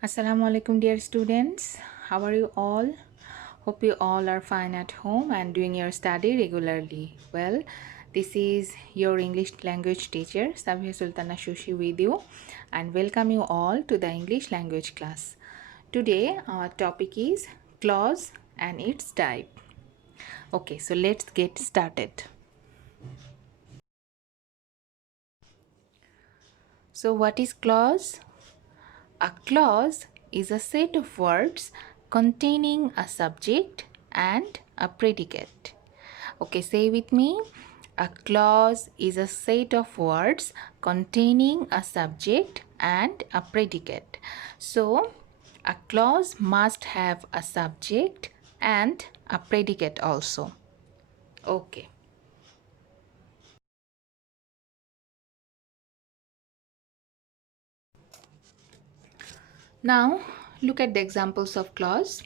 Assalamu alaikum, dear students. How are you all? Hope you all are fine at home and doing your study regularly. Well, this is your English language teacher, Sabia Sultana Shushi, with you, and welcome you all to the English language class. Today, our topic is clause and its type. Okay, so let's get started. So, what is clause? A clause is a set of words containing a subject and a predicate. Okay, say with me. A clause is a set of words containing a subject and a predicate. So, a clause must have a subject and a predicate also. Okay. Now, look at the examples of clause.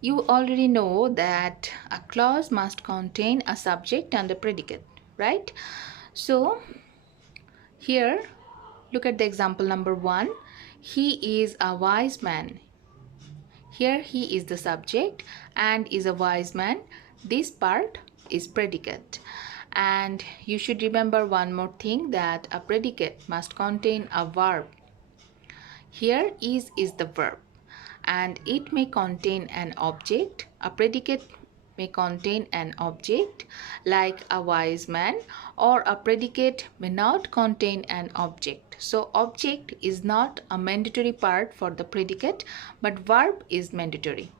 You already know that a clause must contain a subject and a predicate, right? So, here, look at the example number 1. He is a wise man. Here, he is the subject and is a wise man. This part is predicate. And you should remember one more thing, that a predicate must contain a verb. Here is the verb, and it may contain an object. A predicate may contain an object like a wise man, or a predicate may not contain an object. So object is not a mandatory part for the predicate, but verb is mandatory.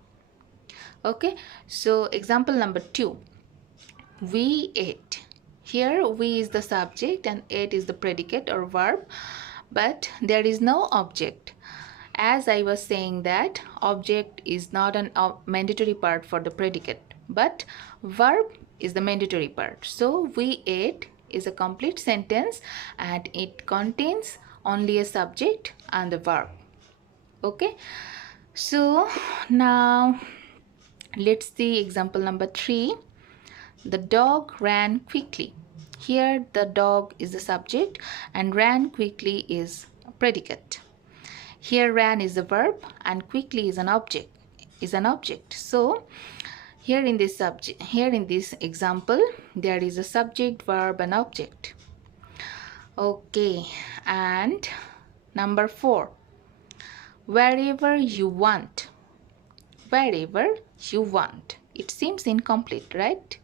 Okay, so example number 2. We ate. Here we is the subject and ate is the predicate or verb, but there is no object. As I was saying that object is not an mandatory part for the predicate, but verb is the mandatory part. So we ate is a complete sentence and it contains only a subject and the verb. Okay, so now let's see example number 3. The dog ran quickly. Here the dog is the subject and ran quickly is a predicate. Here ran is a verb and quickly is an object. So here in this example, there is a subject, verb and object. Okay, and number 4. Wherever you want. Wherever you want. It seems incomplete, right?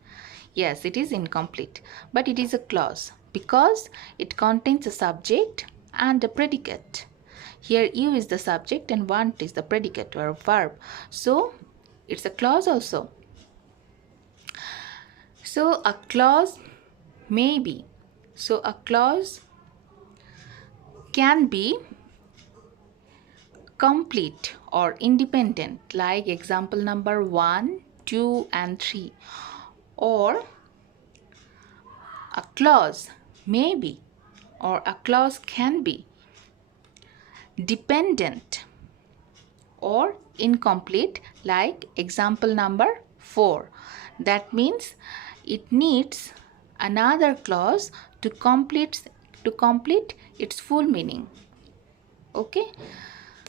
Yes, it is incomplete, but it is a clause because it contains a subject and a predicate. Here you is the subject and want is the predicate or verb. So it's a clause also. So a clause may be. So a clause can be complete or independent, like example number 1, 2 and 3. Or a clause may be, or a clause can be dependent or incomplete, like example number 4. That means it needs another clause to complete its full meaning. Okay,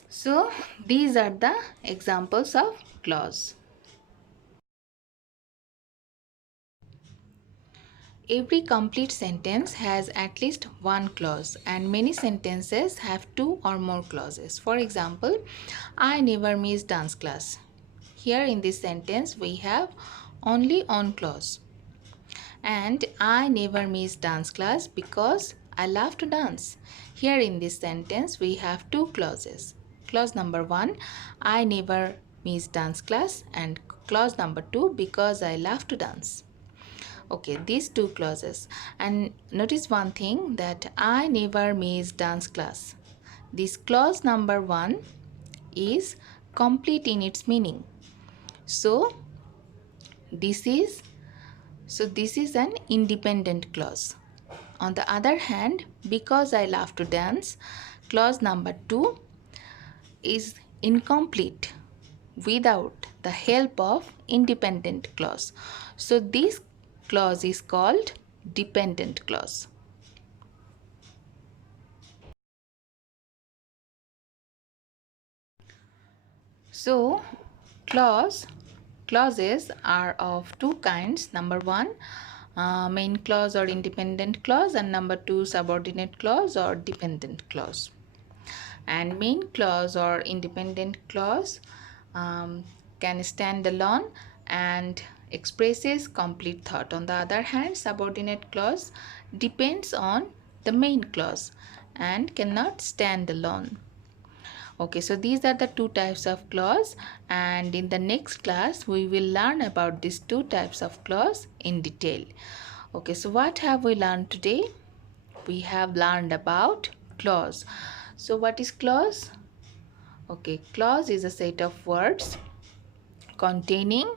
so these are the examples of clause. Every complete sentence has at least one clause, and many sentences have 2 or more clauses. For example, I never miss dance class. Here in this sentence we have only one clause. And I never miss dance class because I love to dance. Here in this sentence we have 2 clauses. Clause number 1, I never miss dance class, and clause number 2, because I love to dance. Okay, these 2 clauses. And notice one thing, that I never miss dance class. This clause number 1 is complete in its meaning. So this is an independent clause. On the other hand, because I love to dance, clause number 2 is incomplete without the help of independent clause. So this clause is called dependent clause. So clauses are of two kinds. Number one, main clause or independent clause, and number two, subordinate clause or dependent clause. And main clause or independent clause can stand alone and expresses complete thought. On the other hand, subordinate clause depends on the main clause and cannot stand alone. Okay, so these are the two types of clause, and in the next class we will learn about these two types of clause in detail. Okay, so what have we learned today? We have learned about clause. So what is clause? Okay, clause is a set of words containing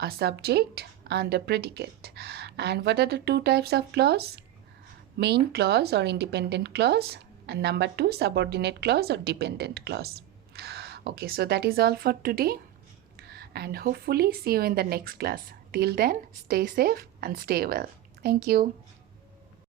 a subject and a predicate. And what are the two types of clause? Main clause or independent clause, and number two, subordinate clause or dependent clause. Okay, so that is all for today, and hopefully see you in the next class. Till then, stay safe and stay well. Thank you.